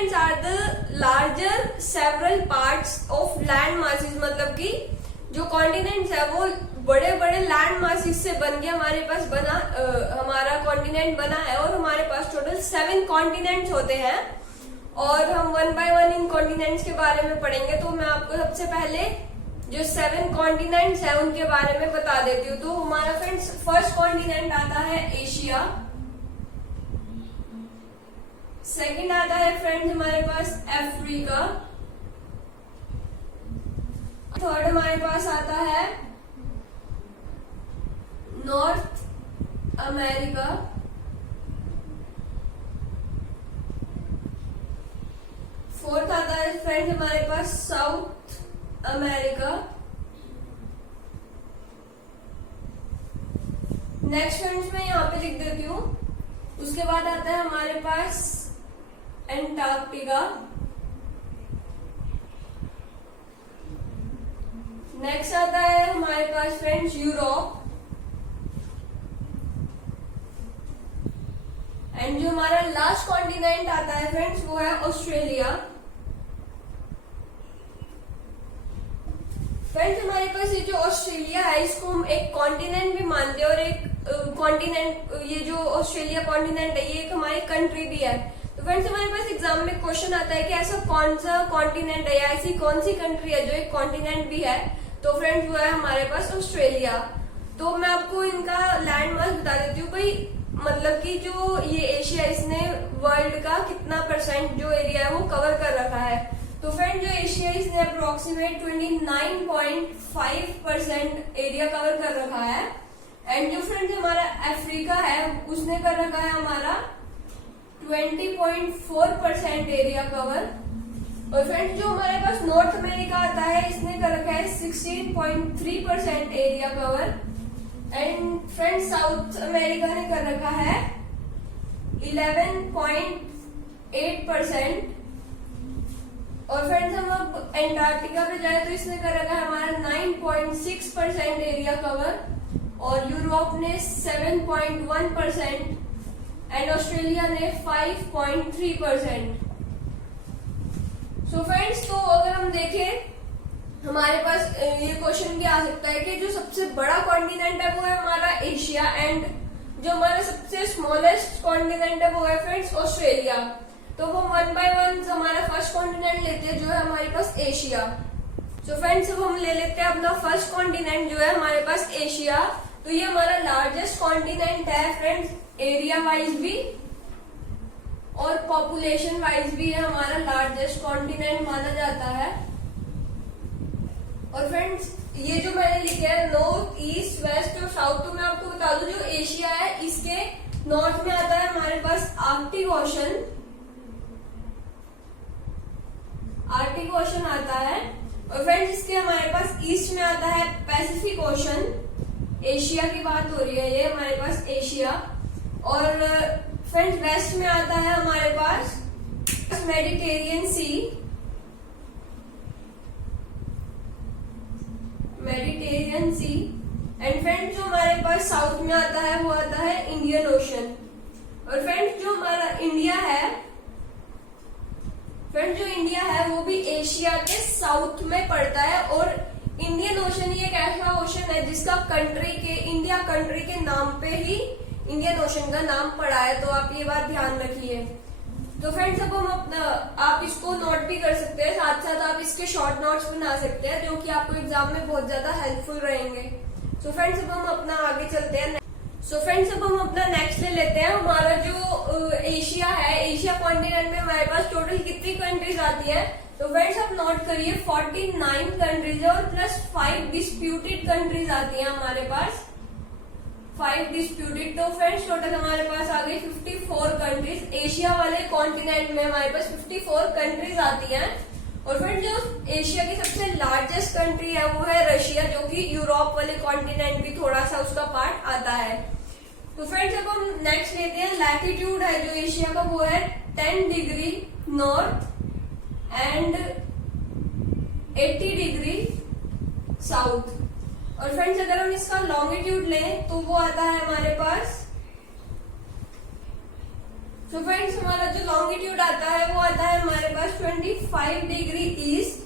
Continents are the larger several parts of land masses, मतलब कि जो कॉन्टिनेंट्स है वो बड़े बड़े लैंड मासेस से बन के हमारे पास हमारा कॉन्टिनेंट बना है। और हमारे पास टोटल 7 कॉन्टिनेंट्स होते हैं और हम 1 बाय 1 इन कॉन्टिनेंट्स के बारे में पढ़ेंगे। तो मैं आपको सबसे पहले जो 7 कॉन्टिनेंट्स है उनके बारे में बता देती हूँ। तो हमारा फ्रेंड्स फर्स्ट कॉन्टिनेंट आता है एशिया, सेकंड आता है फ्रेंड्स हमारे पास अफ्रीका, थर्ड हमारे पास आता है नॉर्थ अमेरिका, फोर्थ आता है फ्रेंड्स हमारे पास साउथ अमेरिका, नेक्स्ट फ्रेंड्स मैं यहाँ पे लिख देती हूँ। उसके बाद आता है हमारे पास एंटार्क्टिका, नेक्स्ट आता है हमारे पास फ्रेंड्स यूरोप, एंड जो हमारा लास्ट कॉन्टिनेंट आता है फ्रेंड्स वो है ऑस्ट्रेलिया। फ्रेंड्स हमारे पास ये जो ऑस्ट्रेलिया है इसको हम एक कॉन्टिनेंट भी मानते हैं और एक कॉन्टिनेंट, ये जो ऑस्ट्रेलिया कॉन्टिनेंट है ये एक हमारी कंट्री भी है। तो फ्रेंड्स हमारे पास एग्जाम में क्वेश्चन आता है कि ऐसा कौन सा कॉन्टिनेंट है या ऐसी कौन सी कंट्री है जो एक कॉन्टिनेंट भी है। तो फ्रेंड्स वो है हमारे पास ऑस्ट्रेलिया। तो मैं आपको इनका लैंड मास बता देती हूँ भाई, मतलब कि जो ये एशिया इसने वर्ल्ड का कितना परसेंट जो एरिया है वो कवर कर रखा है। तो फ्रेंड जो एशिया इसने अप्रोक्सीमेट 29.5% एरिया कवर कर रखा है। एंड जो फ्रेंड हमारा अफ्रीका है उसने कर रखा है हमारा 20.4% एरिया कवर। और फ्रेंड जो हमारे पास नॉर्थ अमेरिका आता है इसने कर रखा है 16.3% area cover. And friend south America ने कर रखा है 11.8%। और फ्रेंड्स हम अब एंटार्क्टिका पे जाए तो इसने कर रखा है हमारा 9.6% एरिया कवर और यूरोप ने 7.1% एंड ऑस्ट्रेलिया ने 5.3%। सो फ्रेंड्स तो अगर हम देखें हमारे पास ये क्वेश्चन भी आ सकता है कि जो सबसे बड़ा कॉन्टिनेंट है वो है हमारा एशिया एंड जो हमारा सबसे स्मॉलेस्ट कॉन्टिनेंट है वो है फ्रेंड्स ऑस्ट्रेलिया। तो वो 1 बाय 1 हमारा फर्स्ट कॉन्टिनेंट लेते हैं जो है हमारे पास एशिया। सो फ्रेंड्स अब हम ले लेते हैं अपना फर्स्ट कॉन्टिनेंट जो है हमारे पास एशिया। तो ये हमारा लार्जेस्ट कॉन्टिनेंट है फ्रेंड्स, एरिया वाइज भी और पॉपुलेशन वाइज भी है हमारा लार्जेस्ट कॉन्टिनेंट माना जाता है। और फ्रेंड्स ये जो मैंने लिखे है नॉर्थ, ईस्ट, वेस्ट और साउथ, तो मैं आपको बता दूं जो एशिया है इसके नॉर्थ में आता है हमारे पास आर्कटिक ओशन, आर्कटिक ओशन आता है। और फ्रेंड्स इसके हमारे पास ईस्ट में आता है पैसिफिक ओशन, एशिया की बात हो रही है ये हमारे पास एशिया। और फ्रेंड्स वेस्ट में आता है हमारे पास Mediterranean sea, Mediterranean sea. And friends जो हमारे पास साउथ में आता है वो आता है इंडियन ओशन। और फ्रेंड्स जो हमारा इंडिया है, फ्रेंड्स जो इंडिया है वो भी एशिया के साउथ में पड़ता है। और इंडियन ओशन ही एक ऐसा ओशन है जिसका कंट्री के, इंडिया कंट्री के नाम पे ही इंडियन ओशन का नाम पड़ा है। तो आप ये बात ध्यान रखिए। तो फ्रेंड्स अब हम आप इसको नोट भी कर सकते हैं, साथ साथ आप इसके शॉर्ट नोट्स बना सकते हैं जो कि आपको एग्जाम में बहुत ज्यादा हेल्पफुल रहेंगे। सो फ्रेंड्स अब हम अपना आगे चलते हैं। सो फ्रेंड्स अब हम अपना नेक्स्ट ले लेते हैं। हमारा जो एशिया है, एशिया कॉन्टिनेंट में हमारे पास टोटल कितनी कंट्रीज आती है। तो फ्रेंड्स आप नोट करिए 49 कंट्रीज है और प्लस 5 डिस्प्यूटेड कंट्रीज आती है हमारे पास, 5 डिस्प्यूटेड। तो फ्रेंड्स टोटल हमारे पास आ गई 54 कंट्रीज। एशिया वाले कॉन्टिनेंट में हमारे पास 54 कंट्रीज आती हैं। और फ्रेंड्स जो एशिया की सबसे लार्जेस्ट कंट्री है वो है रशिया, जो कि यूरोप वाले कॉन्टिनेंट भी थोड़ा सा उसका पार्ट आता है। तो फ्रेंड्स अब हम नेक्स्ट लेते हैं लैटिट्यूड है जो एशिया का वो है 10 degree north and 80 degree south. और फ्रेंड्स अगर हम इसका लॉन्गिट्यूड लें तो वो आता है हमारे पास, तो फ्रेंड्स हमारा जो लॉन्गिट्यूड आता है वो आता है हमारे 125 डिग्री ईस्ट,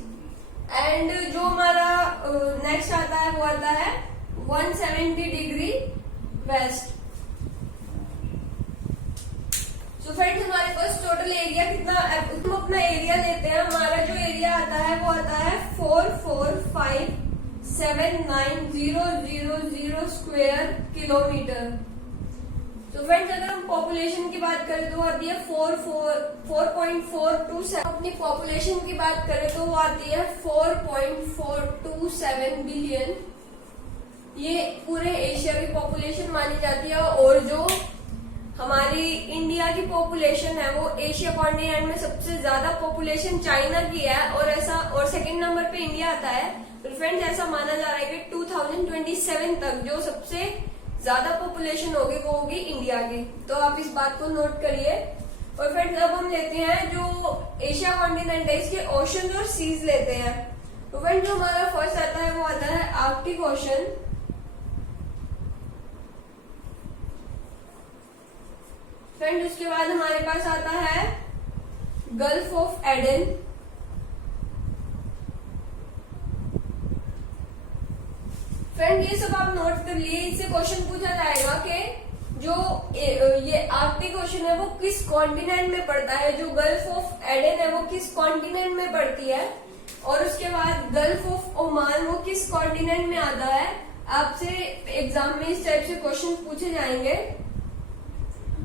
एंड जो हमारा नेक्स्ट आता है वो आता है 170 डिग्री वेस्ट। तो फ्रेंड्स हमारे पास टोटल एरिया कितना, हम अपना एरिया लेते हैं। हमारा जो एरिया आता है वो आता है 44579,000 स्क्वायर किलोमीटर। तो फ्रेंड्स अगर हम पॉपुलेशन की बात करें तो वो आती है 4.427। अपनी पॉपुलेशन की बात करें तो वो आती है 4.427 बिलियन। ये पूरे एशिया की पॉपुलेशन मानी जाती है। और जो हमारी इंडिया की पॉपुलेशन है वो एशिया कॉन्टिनेंट में सबसे ज्यादा पॉपुलेशन चाइना की है, और सेकंड नंबर पे इंडिया आता है। तो फ्रेंड्स ऐसा माना जा रहा है कि 2027 तक जो सबसे ज्यादा पॉपुलेशन होगी वो होगी इंडिया की। तो आप इस बात को नोट करिए। और फ्रेंड्स अब हम लेते हैं जो एशिया कॉन्टिनेंट है इसके ओशन और सीज लेते हैं। तो फ्रेंड्स जो हमारा फर्स्ट आता है वो आता है आर्कटिक ओशन। फ्रेंड्स उसके बाद हमारे पास आता है गल्फ ऑफ एडन। फ्रेंड ये सब आप नोट कर लिए। इससे क्वेश्चन पूछा जाएगा कि जो ये आर्कटिक ओशन है वो किस कॉन्टिनेंट में पड़ता है, जो गल्फ ऑफ एडन है वो किस कॉन्टिनेंट में पड़ती है, और उसके बाद गल्फ ऑफ ओमान वो किस कॉन्टिनेंट में आता है। आपसे एग्जाम में इस टाइप से क्वेश्चन पूछे जाएंगे।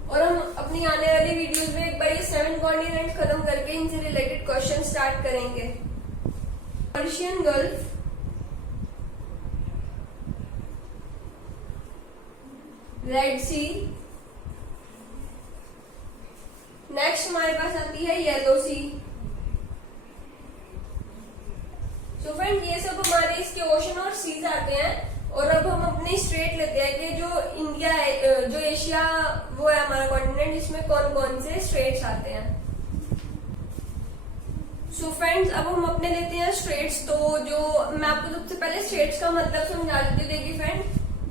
और हम अपनी आने वाली वीडियोस में एक बार ये 7 कॉन्टिनेंट खत्म करके इनसे रिलेटेड क्वेश्चन स्टार्ट करेंगे। पर्शियन गल्फ, रेड सी, नेक्स्ट हमारे पास आती है येलो सी। तो फ्रेंड ये सब हमारे इसके ओशन और सीज आते हैं। और अब हम अपने स्ट्रेट लेते हैं कि जो इंडिया है, जो एशिया वो है हमारा कॉन्टिनेंट, इसमें कौन कौन से स्ट्रेट्स आते हैं। सो फ्रेंड्स अब हम अपने लेते हैं स्ट्रेट्स। तो जो मैं आपको सबसे पहले स्ट्रेट्स का मतलब समझा देती हूँ। देखिए फ्रेंड,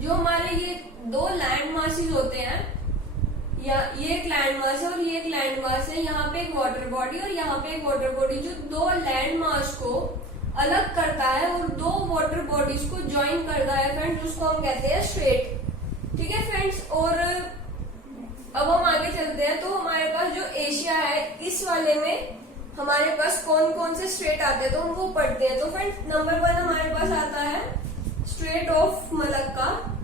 जो हमारे ये दो लैंड मासेस होते हैं, या ये एक लैंड मास है और ये एक लैंड मास है, यहाँ पे एक वाटर बॉडी और यहाँ पे एक वाटर बॉडी, जो दो लैंड मास को अलग करता है और दो वाटर बॉडीज को ज्वाइन करता है फ्रेंड्स, उसको हम कहते हैं स्ट्रेट। ठीक है फ्रेंड्स, और अब हम आगे चलते हैं। तो हमारे पास जो एशिया है इस वाले में हमारे पास कौन कौन से स्ट्रेट आते हैं तो हम वो पढ़ते हैं। तो फ्रेंड्स नंबर 1 हमारे पास आता है straight of Malacca.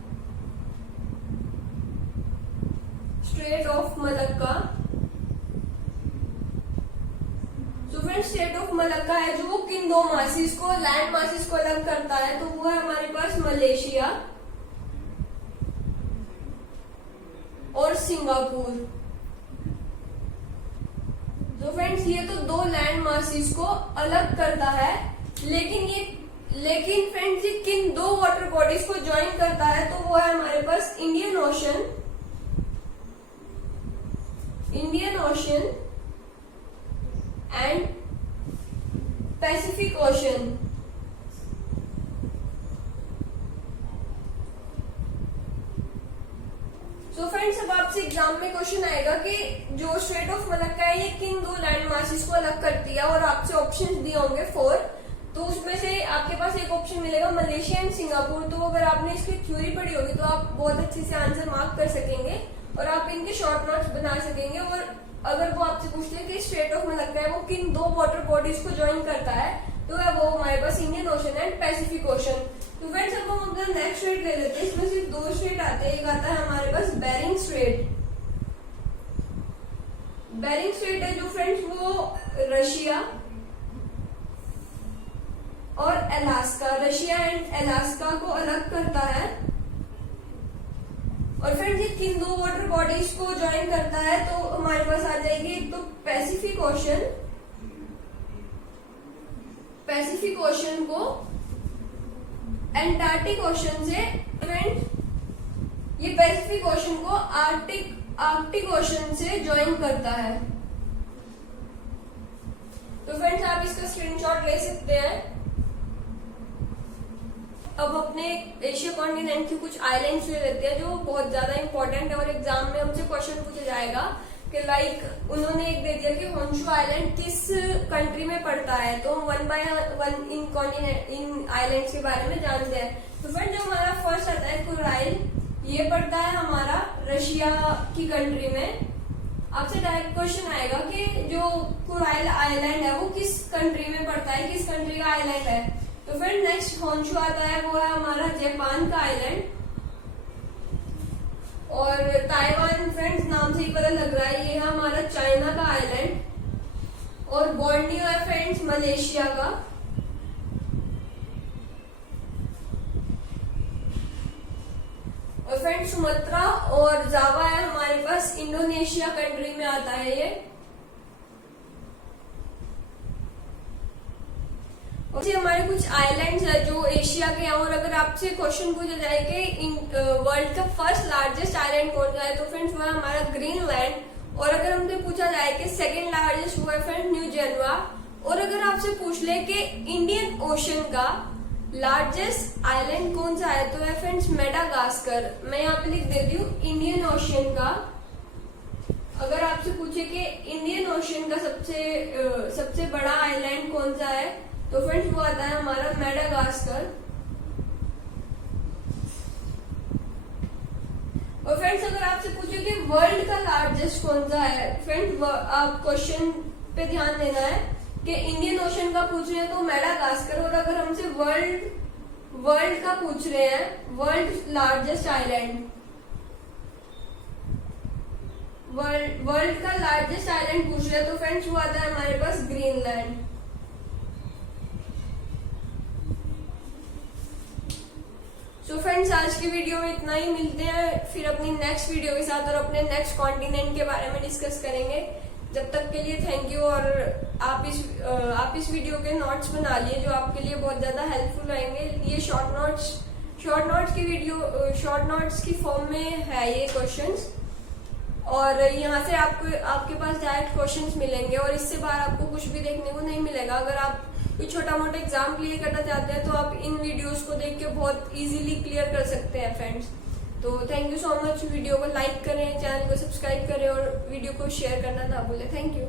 Straight of Malacca. तो फ्रेंड्स स्ट्रेट ऑफ मलक्का है जो किन दो मासिस को, लैंड मासिस को अलग करता है। तो वो है हमारे पास मलेशिया और सिंगापुर। तो फ्रेंड्स ये तो दो लैंड मासिस को अलग करता है, लेकिन फ्रेंड्स ये किन दो वाटर बॉडीज को ज्वाइन करता है। तो वो है हमारे पास Indian ocean and Pacific ocean. तो फ्रेंड्स अब आपसे एग्जाम में क्वेश्चन आएगा कि जो स्ट्रेट ऑफ मलक्का है ये किन दो लैंड मासेस को अलग करती है, और आपसे ऑप्शंस दिए होंगे 4। तो उसमें से आपके पास एक ऑप्शन मिलेगा मलेशिया एंड सिंगापुर। तो अगर आपने इसकी थ्योरी पढ़ी होगी तो आप बहुत अच्छे से आंसर मार्क कर सकेंगे और आप इनके शॉर्ट नोट्स बना सकेंगे। और अगर वो आपसे पूछते हैं कि स्ट्रेट ऑफ मलक्का है वो किन दो वाटर बॉडीज को ज्वाइन करता है, तो है वो हमारे पास Indian ocean and Pacific ocean. तो फ्रेंड्स अब हम अपना नेक्स्ट स्ट्रेट ले लेते हैं। इसमें सिर्फ 2 स्ट्रेट आते हैं। एक आता है हमारे पास बेरिंग स्ट्रेट। बेरिंग स्ट्रेट है जो फ्रेंड्स वो रशिया और अलास्का, रशिया एंड अलास्का को अलग करता है। और फ्रेंड्स ये किन दो वाटर बॉडीज को ज्वाइन करता है, तो हमारे पास आ जाएगी एक तो पैसिफिक ओशन को एंटार्क्टिक ओशन से, फ्रेंड्स ये पैसिफिक ओशन को आर्कटिक ओशन से ज्वाइन करता है। तो फ्रेंड्स आप इसका स्क्रीनशॉट ले सकते हैं। अब अपने एशिया कॉन्टिनेंट की कुछ आइलैंड्स ले लेते हैं जो बहुत ज्यादा इंपॉर्टेंट है और एग्जाम में हमसे क्वेश्चन पूछा जाएगा कि लाइक उन्होंने एक दे दिया कि होंशु आइलैंड किस कंट्री में पड़ता है, तो हम 1 by 1 इन आइलैंड्स के बारे में जानते हैं। तो फ्रेंड जो हमारा फर्स्ट आता है कुराइल, ये पड़ता है हमारा रशिया की कंट्री में। आपसे डायरेक्ट क्वेश्चन आएगा कि जो कुराइल आइलैंड है वो किस कंट्री में पड़ता है, किस कंट्री का आइलैंड है। तो फ्रेंड नेक्स्ट होंशु आता है, वो है हमारा जापान का आइलैंड। और ताइवान फ्रेंड्स नाम से ही पता लग रहा है ये है हमारा चाइना का आइलैंड। और बोर्नियो है फ्रेंड्स मलेशिया का। और फ्रेंड्स सुमात्रा और जावा है हमारे पास इंडोनेशिया कंट्री में आता है ये। और हमारे कुछ आइलैंड्स है जो एशिया के हैं। और अगर आपसे क्वेश्चन पूछा जाए कि वर्ल्ड का फर्स्ट लार्जेस्ट आइलैंड कौन सा है, तो फ्रेंड्स वो है हमारा ग्रीनलैंड। और अगर हमसे पूछा जाए कि सेकंड लार्जेस्ट वो है फ्रेंड न्यू जेनुआ। और अगर आपसे पूछ ले कि इंडियन ओशन का लार्जेस्ट आइलैंड कौन सा है, तो है फ्रेंड्स मेडागास्कर। मैं यहाँ पे लिख देती हूँ इंडियन ओशन का। अगर आपसे पूछे कि इंडियन ओशन का सबसे बड़ा आइलैंड कौन सा है, तो फ्रेंड्स वो आता है हमारा मेडागास्कर। और फ्रेंड्स अगर आपसे पूछे कि वर्ल्ड का लार्जेस्ट कौन सा है, फ्रेंड्स आप क्वेश्चन पे ध्यान देना है कि इंडियन ओशन का पूछ रहे हैं तो मेडागास्कर। और अगर हमसे वर्ल्ड का पूछ रहे हैं, वर्ल्ड लार्जेस्ट आइलैंड, वर्ल्ड का लार्जेस्ट आइलैंड पूछ रहे हैं, तो फ्रेंड्स वो आता है हमारे पास ग्रीनलैंड। तो फ्रेंड्स आज की वीडियो में इतना ही। मिलते हैं फिर अपनी नेक्स्ट वीडियो के साथ और अपने नेक्स्ट कॉन्टिनेंट के बारे में डिस्कस करेंगे। जब तक के लिए थैंक यू। और आप इस वीडियो के नोट्स बना लिए जो आपके लिए बहुत ज्यादा हेल्पफुल रहेंगे। ये शॉर्ट नोट्स की फॉर्म में है ये क्वेश्चंस। और यहाँ से आपके पास डायरेक्ट क्वेश्चंस मिलेंगे और इससे बाहर आपको कुछ भी देखने को नहीं मिलेगा। अगर आप कोई छोटा मोटा एग्जाम क्लियर करना चाहते हैं तो आप इन वीडियोस को देख के बहुत इजीली क्लियर कर सकते हैं फ्रेंड्स। तो thank you so much. Video को लाइक करें, चैनल को सब्सक्राइब करें और वीडियो को शेयर करना ना भूलें। Thank you.